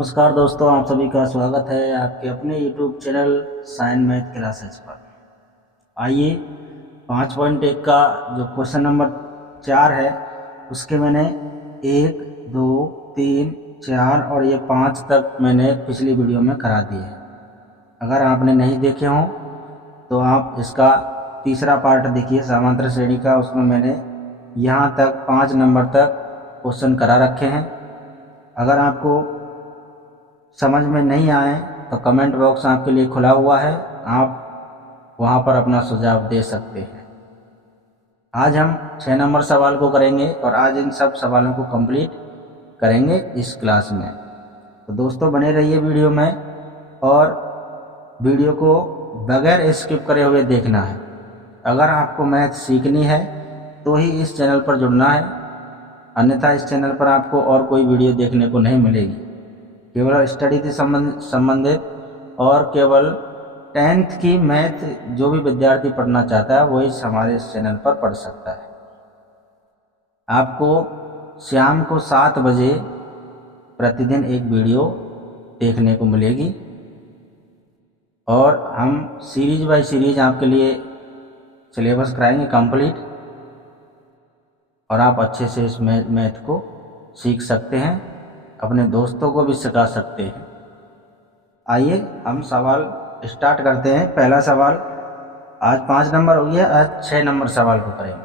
नमस्कार दोस्तों, आप सभी का स्वागत है आपके अपने YouTube channel science math classes पर। आइए 5.1 का जो क्वेश्चन नंबर 4 है उसके मैंने 1, 2, 3, 4 और ये 5 तक मैंने पिछली वीडियो में करा दिए हैं। अगर आपने नहीं देखे हों तो आप इसका तीसरा पार्ट देखिए समांतर श्रेणी का, उसमें मैंने यहाँ तक 5 नंबर तक क्वेश्चन करा रखे हैं। अगर आपको समझ में नहीं आए तो कमेंट बॉक्स आपके लिए खुला हुआ है, आप वहां पर अपना सुझाव दे सकते हैं। आज हम 6 नंबर सवाल को करेंगे और आज इन सब सवालों को कंप्लीट करेंगे इस क्लास में। तो दोस्तों बने रहिए वीडियो में और वीडियो को बगैर स्किप करे हुए देखना है। अगर आपको मैथ सीखनी है तो ही इस चैनल पर जुड़ना है, अन्यथा इस चैनल पर आपको और कोई वीडियो देखने को नहीं मिलेगी। केवल स्टडी से संबंधित और केवल 10th की मैथ जो भी विद्यार्थी पढ़ना चाहता है वो इस हमारे इस चैनल पर पढ़ सकता है। आपको शाम को 7 बजे प्रतिदिन एक वीडियो देखने को मिलेगी और हम सीरीज बाय सीरीज आपके लिए सिलेबस कराएंगे कंप्लीट, और आप अच्छे से इस मैथ को सीख सकते हैं, अपने दोस्तों को भी सिखा सकते हैं। आइए हम सवाल स्टार्ट करते हैं। पहला सवाल, आज 5 नंबर हो गया, आज 6 नंबर सवाल को करेंगे।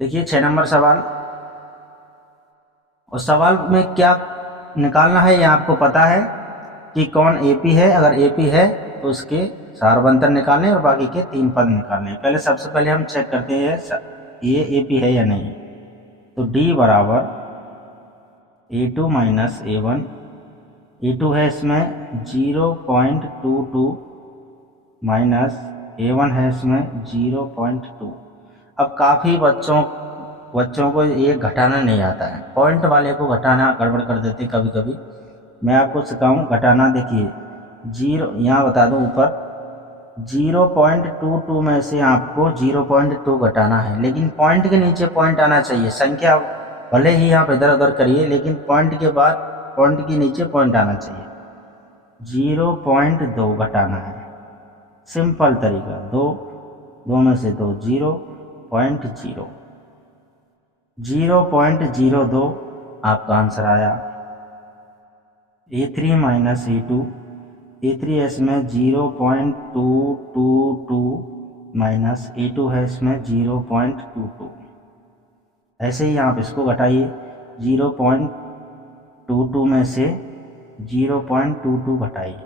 देखिए 6 नंबर सवाल, और सवाल में क्या निकालना है ये आपको पता है कि कौन एपी है। अगर एपी है तो उसके सारवंतर निकालने और बाकी के 3 पद निकालने। पहले सबसे पहले हम चेक करते हैं ये एपी है या नहीं। तो डी बराबर A2 माइनस A1, A2 है इसमें 0.22 माइनस A1 है इसमें 0.2। अब काफ़ी बच्चों को ये घटाना नहीं आता है, पॉइंट वाले को घटाना गड़बड़ कर देते कभी कभी। मैं आपको सिखाऊं घटाना। देखिए 0, यहाँ बता दूं ऊपर 0.22 में से आपको 0.2 घटाना है, लेकिन पॉइंट के नीचे पॉइंट आना चाहिए। संख्या भले ही आप इधर उधर करिए लेकिन पॉइंट के बाद पॉइंट के नीचे पॉइंट आना चाहिए। 0.2 घटाना है, सिंपल तरीका। 2 में से 2 0.0 0.02 आपका आंसर आया। A3 माइनस A2, A3 है इसमें 0.222 माइनस A2 है इसमें 0.22। ऐसे ही आप इसको घटाइए, 0.22 में से 0.22 घटाइए,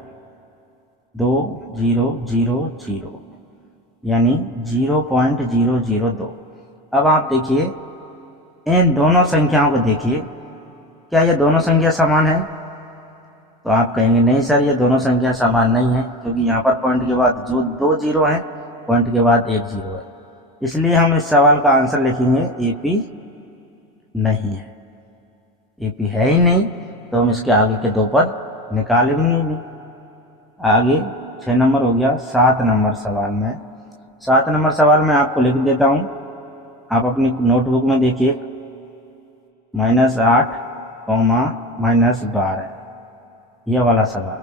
2 0 0 0 यानी 0.002। अब आप देखिए इन दोनों संख्याओं को देखिए, क्या ये दोनों संख्या समान है? तो आप कहेंगे नहीं सर ये दोनों संख्या समान नहीं है, क्योंकि यहाँ पर पॉइंट के बाद जो 2 0 हैं, पॉइंट के बाद 1 0 है। इसलिए हम इस सवाल का आंसर लिखेंगे एपी नहीं है। एपी है ही नहीं तो हम इसके आगे के 2 पद निकालेंगे नहीं। आगे 6 नंबर हो गया। 7 नंबर सवाल में, 7 नंबर सवाल में आपको लिख देता हूँ, आप अपनी नोटबुक में देखिए। -8, -12 यह वाला सवाल,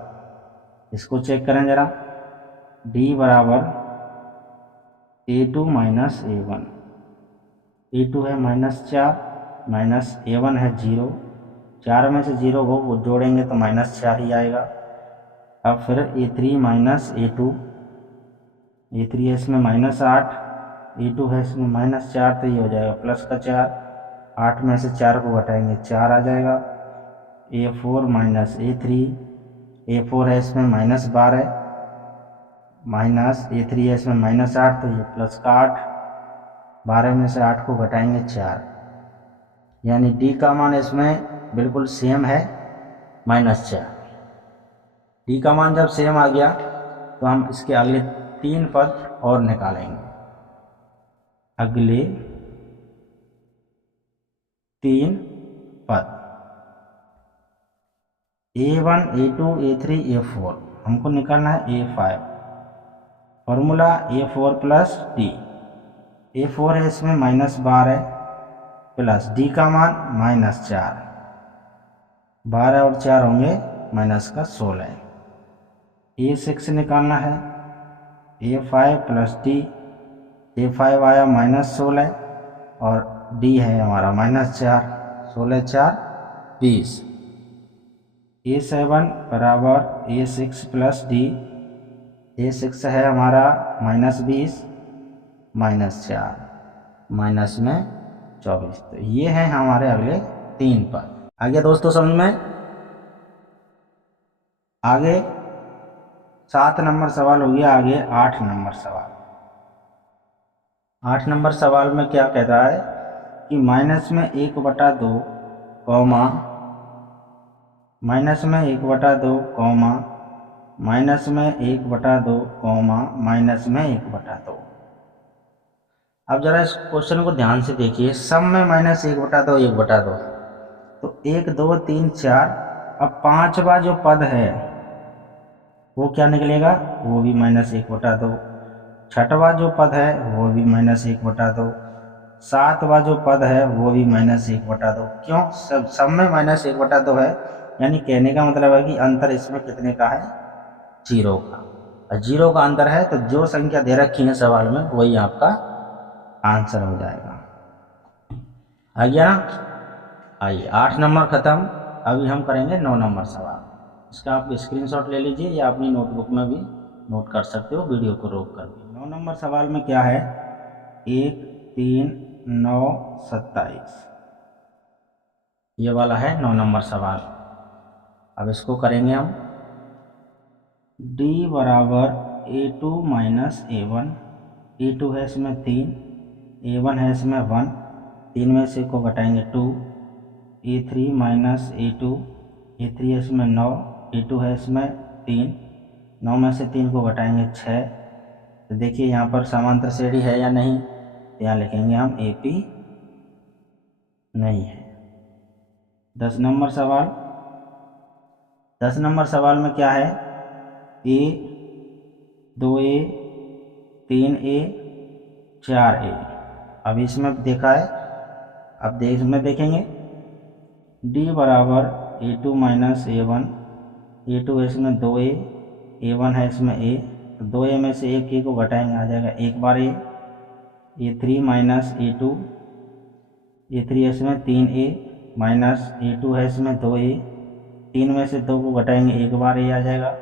इसको चेक करें जरा। डी बराबर A2 माइनस A1, A2 है -4 माइनस A1 है 0, 4 में से 0 वो जोड़ेंगे तो -4 ही आएगा। अब फिर A3 माइनस A2, A3 है इसमें -8, A2 है इसमें -4, तो ये हो जाएगा प्लस का 4। 8 में से 4 को घटाएंगे 4 आ जाएगा। A4 माइनस A3, A4 है इसमें -12 माइनस A3 है इसमें -8, तो ये प्लस का 8। 12 में से 8 को घटाएंगे 4, यानी डी का मान इसमें बिल्कुल सेम है -4। डी का मान जब सेम आ गया तो हम इसके अगले 3 पद और निकालेंगे। अगले 3 पद A1 A2 A3 A4, हमको निकालना है A5। Formula A4 plus D। A4 है इसमें -12 प्लस D का मान -4, 12 और 4 होंगे माइनस का 16। A6 निकालना है, A5 प्लस D। A5 आया -16 और D है हमारा -4, 16 4 20। A7 बराबर A6 प्लस D। A6 है हमारा -20 -4 माइनस में 24। तो ये है हमारे अगले 3 पद। आगे दोस्तों समझ में। आगे 7 नंबर सवाल हो गया, आगे 8 नंबर सवाल। 8 नंबर सवाल में क्या कह रहा है कि माइनस में 1/2 कॉमा माइनस में 1/2 कॉमा माइनस में 1/2 कॉमा माइनस में 1/2। अब जरा इस क्वेश्चन को ध्यान से देखिए। सम में -1/2 1/2 तो 1 2 3 4। अब पांचवा जो पद है वो क्या निकलेगा, वो भी -1/2। छठवा जो पद है वो भी -1/2। सातवा जो पद है वो भी -1/2। क्यों, सब में -1/2 है, यानी कहने का मतलब है कि अंतर इसमें कितने का है, 0 का। और 0 का अंतर है तो जो संख्या दे रखी है सवाल में वही आपका आंसर हो जाएगा। आ गया ना। आइए 8 नंबर खत्म। अभी हम करेंगे 9 नंबर सवाल। इसका आप स्क्रीनशॉट ले लीजिए या अपनी नोटबुक में भी नोट कर सकते हो वीडियो को रोक कर भी। 9 नंबर सवाल में क्या है, 1 3 9 27, ये वाला है 9 नंबर सवाल। अब इसको करेंगे हम। D बराबर A2 माइनस A1। A2 है इसमें 3, A1 है इसमें 1, 3 में से को घटाएंगे 2। A3 माइनस A2, A3 है इसमें 9, A2 है इसमें 3, 9 में से 3 को घटाएंगे 6। तो देखिए यहाँ पर समांतर श्रेणी है या नहीं, तो यहाँ लिखेंगे हम AP नहीं है। 10 नंबर सवाल। 10 नंबर सवाल में क्या है, A 2A 3A 4A। अब इसमें देखा है, अब इसमें देखेंगे D बराबर A2 माइनस A1। A2 है इसमें 2A, A1 है इसमें A, तो 2A में से एक A को घटाएंगे आ जाएगा 1 बार A। A3 minus A2, A3 है इसमें 3A माइनस A2 है इसमें 2A, 3 में से 2 को घटाएंगे 1 बार A आ जाएगा।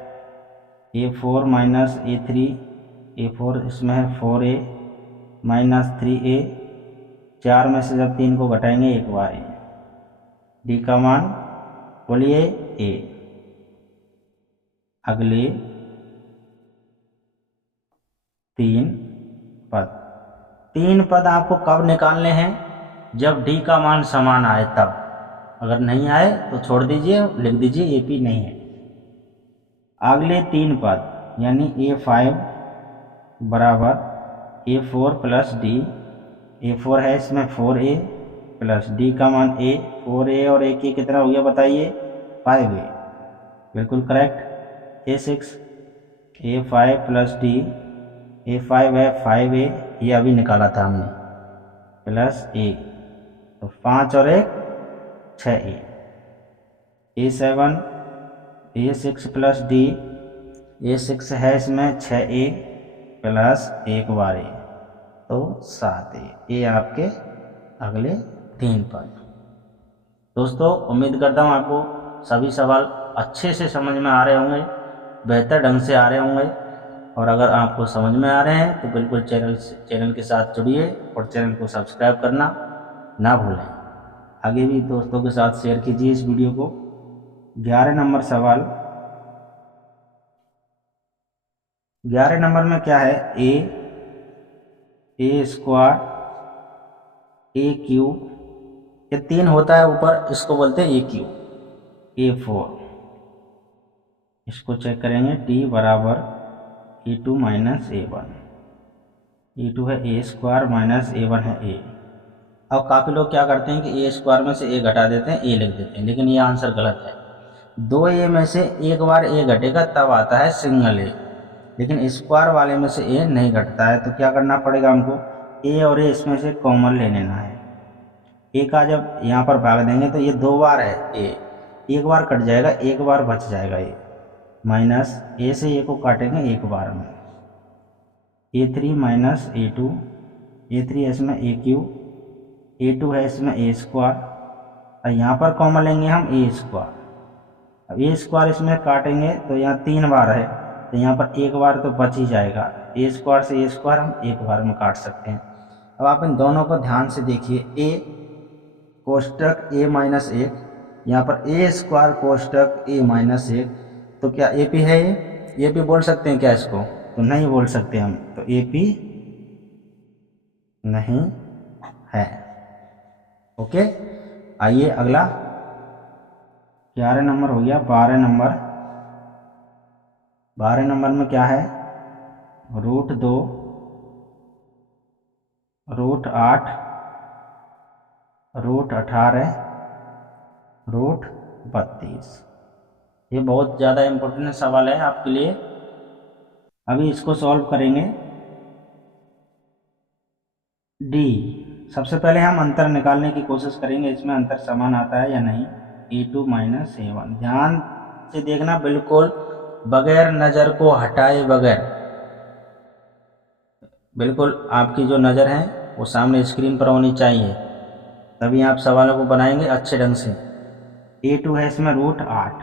A4 माइनस A3, A4 इसमें है 4A माइनस 3A, 4 में से जब 3 को घटाएंगे 1 बार A। D का मान बोलिए A। अगले 3 पद। 3 पद आपको कब निकालने हैं, जब D का मान समान आए तब। अगर नहीं आए तो छोड़ दीजिए, लिख दीजिए AP नहीं है। अगले 3 पद यानी A5 बराबर A4 प्लस D। A4 है इसमें 4A प्लस D का मान A। 4A और A की कितना हो गया बताइए, 5A, बिल्कुल correct. A6 A5 plus D, A5 है 5A, ये अभी निकाला था हमने, प्लस A, तो 5 और 1 6A। A7 A6 plus D, A6 है इसमें 6A प्लस 1 बार A, तो 7A। ये आपके अगले 3 पद। दोस्तों उम्मीद करता हूँ आपको सभी सवाल अच्छे से समझ में आ रहे होंगे, बेहतर ढंग से आ रहे होंगे। और अगर आपको समझ में आ रहे हैं तो बिल्कुल चैनल के साथ जुड़िए और चैनल को सब्सक्राइब करना ना भूलें। आगे भी दोस्तों के साथ शेयर कीजिए इस वीडियो को। 11 नंबर सवाल। 11 नंबर में क्या है, ए स्क्वायर A क्यूब, ये 3 होता है ऊपर, इसको बोलते हैं A क्यूब। A4, इसको चेक करेंगे, D बराबर A2 माइनस A1। A2 है A स्क्वायर माइनस A1 है A। अब काफ़ी लोग क्या करते हैं कि A स्क्वायर में से A घटा देते हैं, A लिख देते हैं, लेकिन ये आंसर गलत है। 2A में से एक बार A घटेगा तब आता है सिंगल A, लेकिन स्क्वायर वाले में से A नहीं घटता है। तो क्या करना पड़ेगा हमको, A और A इसमें से कॉमन ले लेना है। A का जब यहाँ पर भाग देंगे तो ये 2 बार है A, एक बार कट जाएगा, एक बार बच जाएगा ये, माइनस ए से ए को काटेंगे एक बार में, A3 माइनस A2, A3 है इसमें AQ, A2 है इसमें A स्क्वायर, और यहाँ पर कॉमन लेंगे हम A स्क्वायर। अब A स्क्वायर इसमें काटेंगे तो यहाँ 3 बार है, तो यहाँ पर एक बार तो बच ही जाएगा, A स्क्वायर से A स्क्वायर हम एक बार में काट सकते हैं। अब आप इन दोनों को ध्यान से देखिए, A कोष्टक A माइनस 1, यहाँ पर A स्क्वायर कोष्टक A माइनस 1, तो क्या AP है ये? AP बोल सकते हैं क्या इसको? तो नहीं बोल सकते हम, तो AP नहीं है। ओके, आइए अगला 11 नंबर हो गया। 12 नंबर में क्या है? √2, √8, √18, √32। ये बहुत ज़्यादा इम्पोर्टेंट सवाल है आपके लिए। अभी इसको सॉल्व करेंगे। डी, सबसे पहले हम अंतर निकालने की कोशिश करेंगे, इसमें अंतर समान आता है या नहीं। A2 माइनस A1, ध्यान से देखना, बिल्कुल बगैर नज़र को हटाए बगैर, बिल्कुल आपकी जो नज़र है वो सामने स्क्रीन पर होनी चाहिए, तभी आप सवालों को बनाएंगे अच्छे ढंग से। A2 है इसमें √8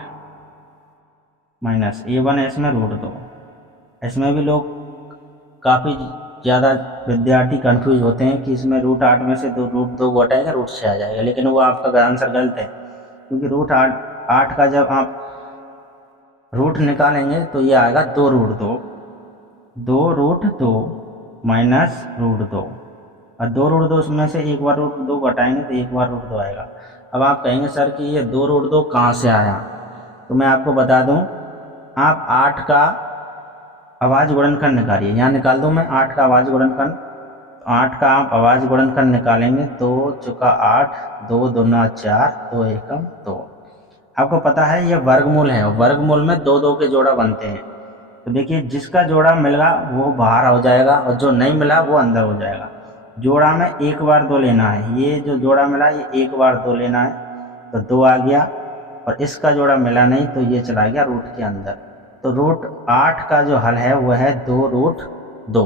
माइनस A1 है इसमें √2। इसमें भी लोग काफ़ी ज़्यादा विद्यार्थी कंफ्यूज होते हैं कि इसमें √8 में से √2 को हटाएंगे √6 आ जाएगा, लेकिन वो आपका आंसर गलत है, क्योंकि √8 का जब आप रूट निकालेंगे तो ये आएगा 2√2, 2√2 माइनस √2, और 2√2 में से एक बार √2 को हटाएंगे तो एक बार √2 आएगा। अब आप कहेंगे सर कि ये 2√2 कहाँ से आया? तो मैं आपको बता दूं, आप 8 का आवाज़ गुणनखंड निकालिए, यहाँ निकाल दूँ मैं 8 का आवाज़ गुणनखंड। 8 का आप आवाज़ गुणनखंड निकालेंगे, 2 चौका 8, 2 दूना 4, 2 एकम 2। आपको पता है ये वर्गमूल है, वर्गमूल में 2 2 के जोड़ा बनते हैं, तो देखिए जिसका जोड़ा मिलेगा वो बाहर हो जाएगा और जो नहीं मिला वो अंदर हो जाएगा। जोड़ा में एक बार 2 लेना है, ये जो जोड़ा मिला ये एक बार 2 लेना है, तो 2 आ गया, और इसका जोड़ा मिला नहीं तो ये चला गया रूट के अंदर। तो √8 का जो हल है वो है 2√2।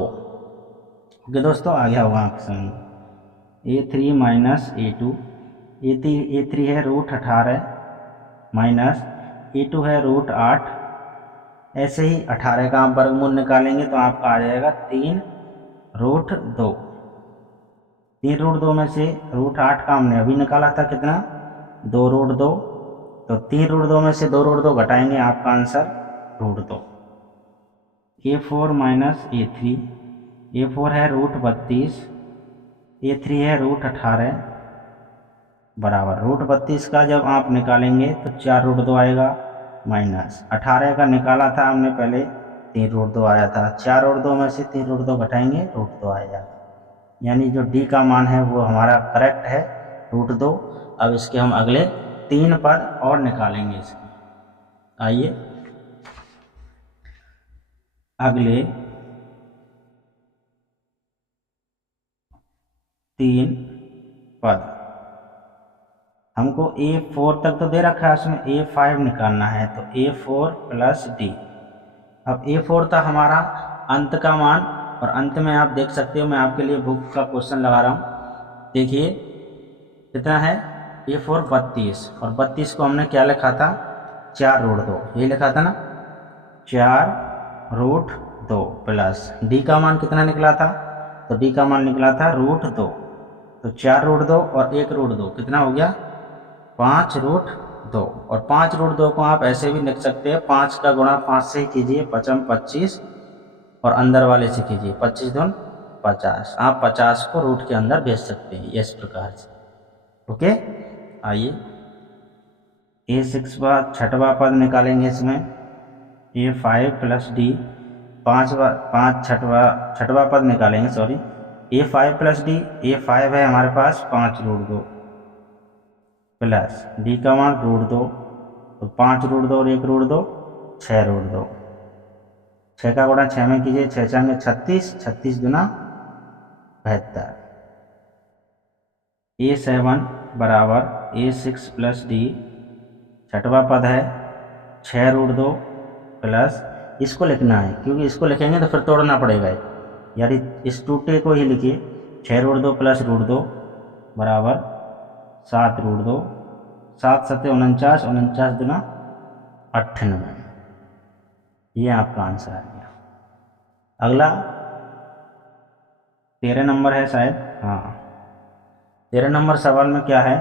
ओके दोस्तों, आ गया होगा आपके समझ। A3 माइनस A2, A3 है √18 माइनस A2 है √8। ऐसे ही 18 का आप वर्गमूल निकालेंगे तो आपका आ जाएगा 3√2। 3√2 में से √8 का हमने अभी निकाला था कितना, 2√2, तो 3√2 में से 2√2 घटाएंगे, आपका answer √2। A4 minus A3, A4 है √32, A3 है √18 बराबर √32 का जब आप निकालेंगे तो 4√2 आएगा, माइनस 18 का निकाला था हमने पहले, 3√2 आया था, 4√2 में से 3√2 घटाएंगे √2 आएगा, यानी जो डी का मान है वो हमारा करेक्ट है √2। अब इसके हम अगले 3 पद और निकालेंगे इसके। आइए अगले 3 पद, हमको A4 तक तो दे रखा है, उसमें A5 निकालना है, तो A4 प्लस D। अब A4 था हमारा अंत का मान, और अंत में आप देख सकते हो मैं आपके लिए बुक का क्वेश्चन लगा रहा हूँ। देखिए कितना है, A4 32, और 32 को हमने क्या लिखा था, 4√2, ये लिखा था ना, 4√2 प्लस D का मान कितना निकला था, तो D का मान निकला था √2, तो 4√2 और 1√2 कितना हो गया, 5√2। और 5√2 को आप ऐसे भी लिख सकते हैं, 5 का गुणा 5 से कीजिए, 5 25, और अंदर वाले से कीजिए, 25 दून 50, आप 50 को रूट के अंदर भेज सकते हैं इस प्रकार से। ओके, आइए A6 का छठवां पद निकालेंगे, इसमें A5 प्लस D, छठवां पद निकालेंगे, sorry, A5 plus D, A5 है हमारे पास 5√2 प्लस D का मान √2, तो 5√2 और 1√2 6√2, 6 का गुणा 6 में कीजिए, 6 6 36, 36 दूना 72। A7 बराबर A6 प्लस D, छठवां पद है 6√2 प्लस, इसको लिखना है क्योंकि इसको लिखेंगे तो फिर तोड़ना पड़ेगा, यानी इस टूटे को ही लिखिए 6√2 प्लस √2 बराबर 7√2, 7 7 49, 49 दूना 98, ये आपका आंसर आ गया। अगला 13 नंबर है शायद, हाँ 13 नंबर सवाल में क्या है,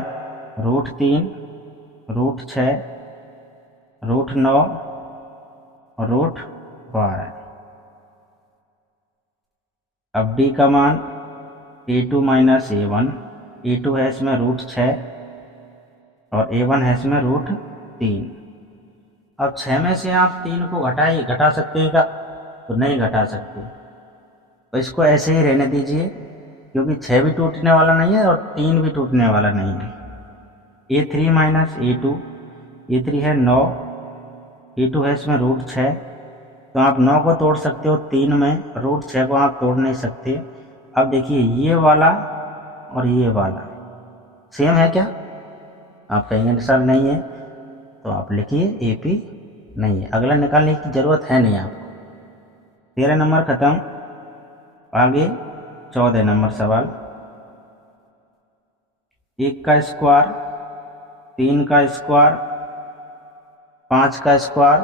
√3, √6, √9 और √12। अब d का मान a2 माइनस a1, a2 है इसमें √6 और a1 है इसमें √3। अब 6 में से आप 3 को घटा सकते हैं क्या, तो नहीं घटा सकते, तो इसको ऐसे ही रहने दीजिए क्योंकि 6 भी टूटने वाला नहीं है और 3 भी टूटने वाला नहीं है। a3 माइनस a2, a3 है 9, a2 है इसमें √6, तो आप 9 को तोड़ सकते हो 3 में, √6 को आप तोड़ नहीं सकते। अब देखिए ये वाला और ये वाला सेम है क्या, आप कहेंगे सर नहीं है, तो आप लिखिए AP नहीं है, अगला निकालने की ज़रूरत है नहीं आपको। 13 नंबर खत्म, आगे 14 नंबर सवाल, 1 का स्क्वायर, 3 का स्क्वायर, 5 का स्क्वायर,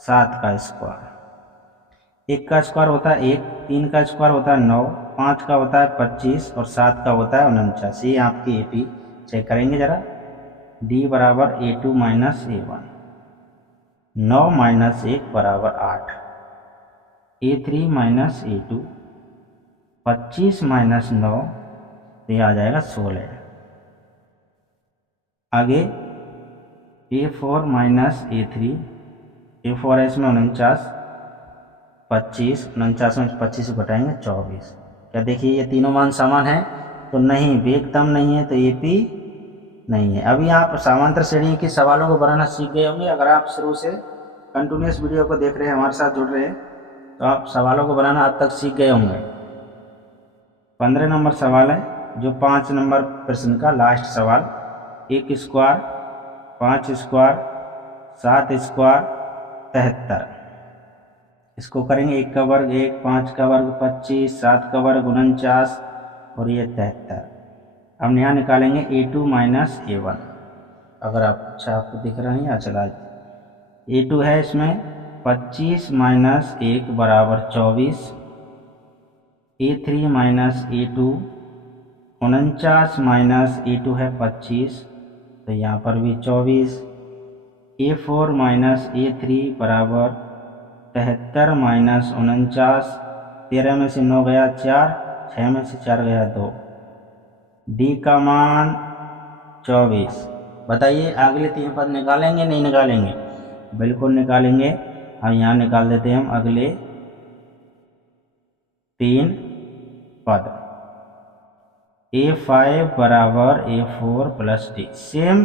7 का स्क्वायर। 1 का स्क्वायर होता है 1, 3 का स्क्वायर होता है 9, 5 का होता है 25 और 7 का होता है 49। ये आपकी AP चेक करेंगे जरा, D बराबर a2 माइनस a1, 9 माइनस 1 बराबर 8, a3 माइनस a2, 25 माइनस 9, तो ये आ जाएगा 16। आगे a4 माइनस a3, a4 है इसमें 49, 25, 49 में 25 को घटाएंगे 24। क्या देखिए ये तीनों मान समान है, तो नहीं, एकदम नहीं है, तो AP नहीं है। अभी आप समांतर श्रेणी के सवालों को बनाना सीख गए होंगे, अगर आप शुरू से कंटिन्यूस वीडियो को देख रहे हैं, हमारे साथ जुड़ रहे हैं, तो आप सवालों को बनाना अब तक सीख गए होंगे। 15 नंबर सवाल है जो 5 नंबर प्रश्न का लास्ट सवाल, 1 स्क्वायर, 5 स्क्वायर, 7 स्क्वायर, 73। इसको करेंगे 1 का वर्ग 1, 5 का वर्ग 25, 7 का वर्ग 49 और ये 73। हम यहाँ निकालेंगे a2 माइनस a1, अगर आप अच्छा आपको दिख रहा नहीं, चला a2 है इसमें 25 माइनस 1 बराबर 24, a3 minus a2 49 minus a2 है 25, तो यहाँ पर भी 24, a4 माइनस a3 बराबर 73 माइनस 49, 13 में से 9 गया 4, 6 में से 4 गया 2, D का मान 24। बताइए अगले 3 पद निकालेंगे नहीं निकालेंगे, बिल्कुल निकालेंगे। हम यहाँ निकाल देते हैं हम अगले 3 पद, a5 बराबर a4 प्लस D, सेम